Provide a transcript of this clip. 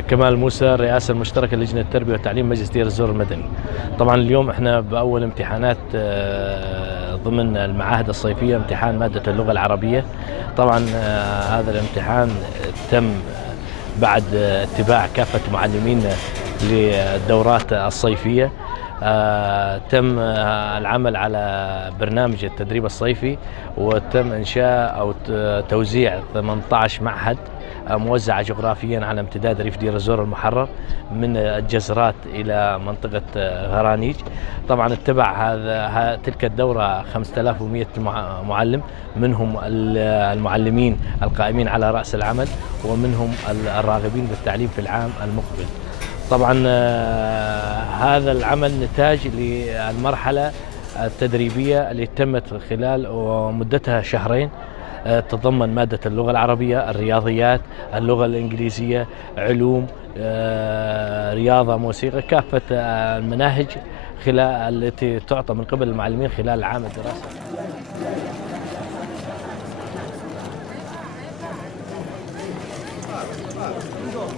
كمال موسى، الرئاسة المشتركة للجنة التربية والتعليم مجلس دير الزور المدني. طبعا اليوم احنا بأول امتحانات ضمن المعاهد الصيفية، امتحان مادة اللغة العربية. طبعا هذا الامتحان تم بعد اتباع كافة معلمين للدورات الصيفية. تم العمل على برنامج التدريب الصيفي، وتم إنشاء أو توزيع 18 معهد موزعة جغرافيا على امتداد ريف دير الزور المحرر من الجزرات إلى منطقة غرانيج. طبعا اتبع تلك الدورة 5100 معلم، منهم المعلمين القائمين على رأس العمل، ومنهم الراغبين بالتعليم في العام المقبل. طبعا هذا العمل نتاج للمرحلة التدريبية اللي تمت خلال ومدتها شهرين، تتضمن مادة اللغة العربية، الرياضيات، اللغة الإنجليزية، علوم، رياضة، موسيقى، كافة المناهج التي تعطى من قبل المعلمين خلال العام الدراسي.